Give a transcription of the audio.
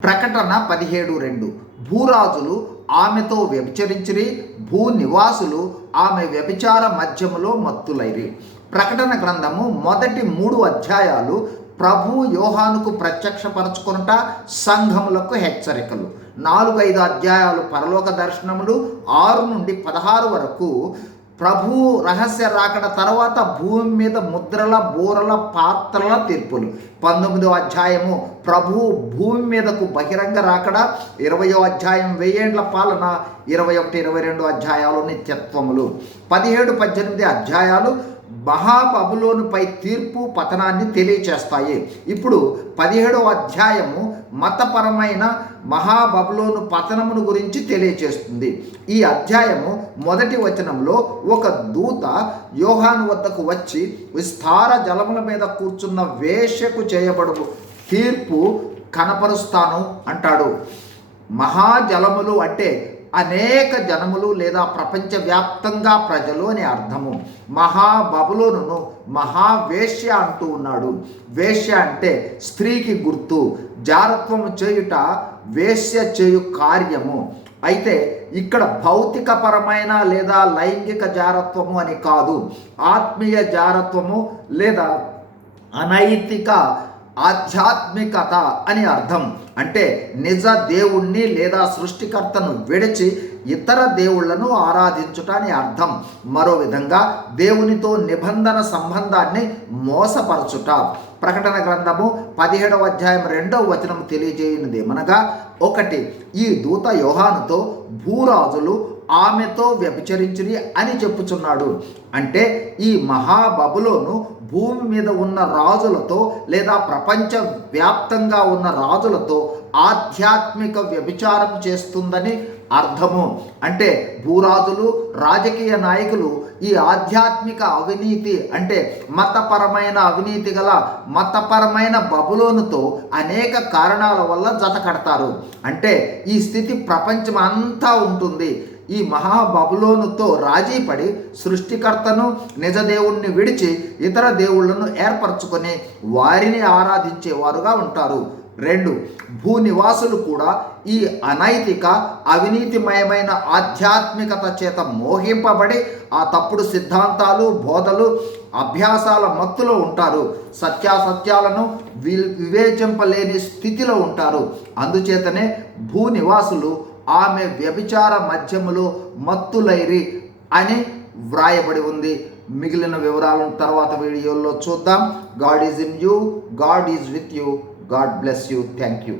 ప్రకటన 17:2 భూరాజులు ఆమెతో వ్యభిచరించిరి, భూ నివాసులు ఆమె వ్యభిచార మధ్యములో మత్తులైరి. ప్రకటన గ్రంథము మొదటి 3 అధ్యాయాలు ప్రభు యోహానుకు ప్రత్యక్షపరచుకొనుట, సంఘములకు హెచ్చరికలు. 4-5 అధ్యాయాలు పరలోక దర్శనములు, 6 నుండి 16 వరకు ప్రభు రహస్య రాకడ తర్వాత భూమి మీద ముద్రల, బూరల, పాత్రల తీర్పులు. 19వ అధ్యాయము ప్రభు భూమి మీదకు బహిరంగ రాకడ, 20వ అధ్యాయం 1000 ఏండ్ల పాలన, 21-22 అధ్యాయాలు నిత్యత్వములు. 17-18 అధ్యాయాలు మహాబబులోనుపై తీర్పు, పతనాన్ని తెలియచేస్తాయి. ఇప్పుడు 17వ అధ్యాయము మతపరమైన మహాబబులోను పతనమును గురించి తెలియచేస్తుంది. ఈ అధ్యాయము మొదటి వచనంలో ఒక దూత యోహాను వద్దకు వచ్చి విస్తార జలముల మీద కూర్చున్న వేశ్యకు చేయబడు తీర్పు కనపరుస్తాను అంటాడు. మహాజలములు అంటే అనేక జనములు లేదా ప్రపంచవ్యాప్తంగా ప్రజలు అని అర్థము. మహాబబులోనును మహావేశ్య అంటూ ఉన్నాడు. వేశ్య అంటే స్త్రీకి గుర్తు. జారత్వము చేయుట వేశ్య చేయు కార్యము. అయితే ఇక్కడ భౌతికపరమైన లేదా లైంగిక జారత్వము అని కాదు, ఆత్మీయ జారత్వము లేదా అనైతిక ఆధ్యాత్మికత అని అర్థం. అంటే నిజ దేవుణ్ణి లేదా సృష్టికర్తను విడిచి ఇతర దేవుళ్లను ఆరాధించుట అని అర్థం. మరో విధంగా దేవునితో నిబంధన సంబంధాన్ని మోసపరచుట. ప్రకటన గ్రంథము 17వ అధ్యాయం 2వ వచనం తెలియజేయనిది ఏమనగా, 1 ఈ దూత యోహానుతో భూరాజులు ఆమెతో వ్యభిచరించిరి అని చెప్పుచున్నాడు. అంటే ఈ మహాబబులోను భూమి మీద ఉన్న రాజులతో లేదా ప్రపంచ వ్యాప్తంగా ఉన్న రాజులతో ఆధ్యాత్మిక వ్యభిచారం చేస్తుందని అర్థము. అంటే భూరాజులు, రాజకీయ నాయకులు ఈ ఆధ్యాత్మిక అవినీతి అంటే మతపరమైన అవినీతి గల మతపరమైన బబులోనుతో అనేక కారణాల వల్ల జత కడతారు. అంటే ఈ స్థితి ప్రపంచం అంతా ఉంటుంది. ఈ మహాబబులోనుతో రాజీపడి సృష్టికర్తను, నిజదేవుణ్ణి విడిచి ఇతర దేవుళ్లను ఏర్పరచుకొని వారిని ఆరాధించేవారుగా ఉంటారు. 2 భూనివాసులు కూడా ఈ అనైతిక అవినీతిమయమైన ఆధ్యాత్మికత చేత మోహింపబడి ఆ తప్పుడు సిద్ధాంతాలు, బోధలు, అభ్యాసాల మత్తులో ఉంటారు. సత్యాసత్యాలను వివేచింపలేని స్థితిలో ఉంటారు. అందుచేతనే భూనివాసులు ఆమె వ్యభిచార మధ్యములో మత్తులైరి అని వ్రాయబడి ఉంది. మిగిలిన వివరాలను తర్వాత వీడియోలో చూద్దాం. God is in you, God is with you, God bless you. Thank you.